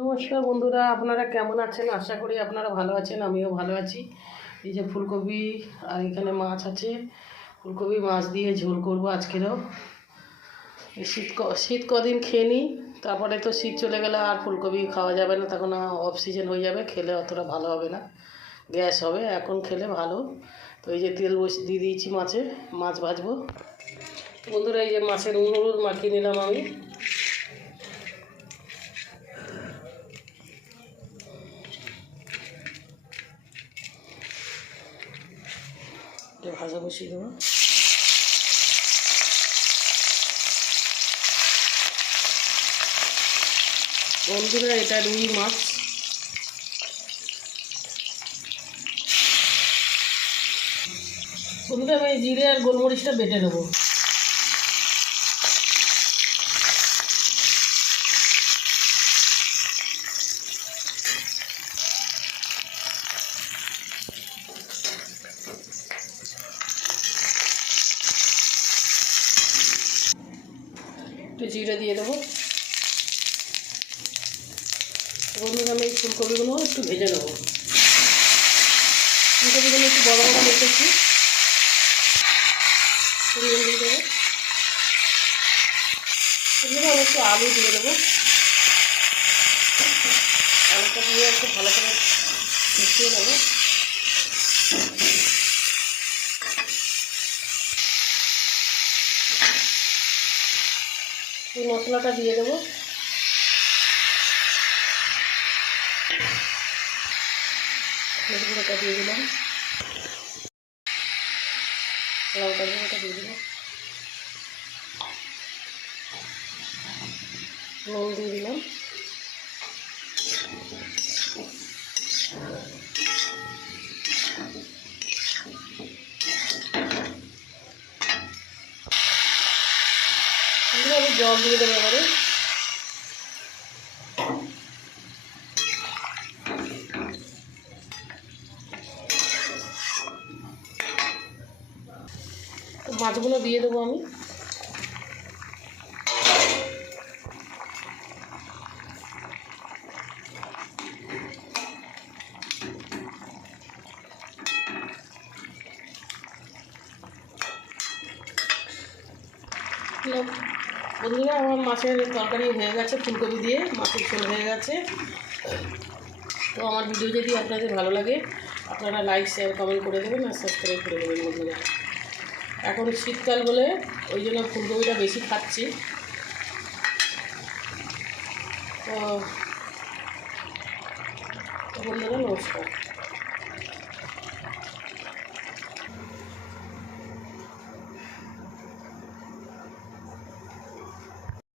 নমস্কার বন্ধুরা, আপনারা কেমন আছেন? আশা করি আপনারা ভালো আছেন, আমিও ভালো আছি। এই যে ফুলকপি আর এখানে মাছ আছে। ফুলকপি মাছ দিয়ে ঝোল করব আজকেরও। শীত কদিন খেয়ে নিই, তারপরে তো শীত চলে গেলে আর ফুলকপি খাওয়া যাবে না, তখন অফ সিজন হয়ে যাবে, খেলে অতটা ভালো হবে না, গ্যাস হবে। এখন খেলে ভালো। তো এই যে তেল দিয়ে দিয়েছি মাছে, মাছ ভাজবো। বন্ধুরা এই যে মাছের নুন হলুদ মাখিয়ে নিলাম আমি। ভাজা বসিয়ে দেবো। বন্ধুরা এটা রুই মাছ। বন্ধুরা আমি জিরে আর গোলমরিচটা বেটে নেবো। একটু জিরে দিয়ে দেবো। বন্ধুরা আমি এই ফুলকপিগুলো একটু ভেজে নেবো। ফুলকপিগুলো একটু বড় বড় রেখেছি, দিয়ে দেবো। এগুলো আমি একটু আলু দিয়ে দেবো। আলুটা দিয়ে একটু ভালো করে মিশিয়ে নেবো। এই মশলাটা দিয়ে দেবো। গুঁড়োটা দিয়ে দিলাম, লঙ্কা গুঁড়োটা দিয়ে দিলাম, নুন দিয়ে দিলাম। আমি জল দিয়ে দেবো এবারে। মাছগুলো দিয়ে দেবো আমি। বন্ধুরা আমার মাছের তরকারি হয়ে গেছে, ফুলকপি দিয়ে মাছের ঝোল হয়ে গেছে। তো আমার ভিডিও যদি আপনাদের ভালো লাগে, আপনারা লাইক শেয়ার কমেন্ট করে দেবেন আর সাবস্ক্রাইব করে দেবেন। বন্ধুরা এখন শীতকাল বলে ওই জন্য ফুলকপিটা বেশি খাচ্ছি। তো বন্ধুরা নমস্কার।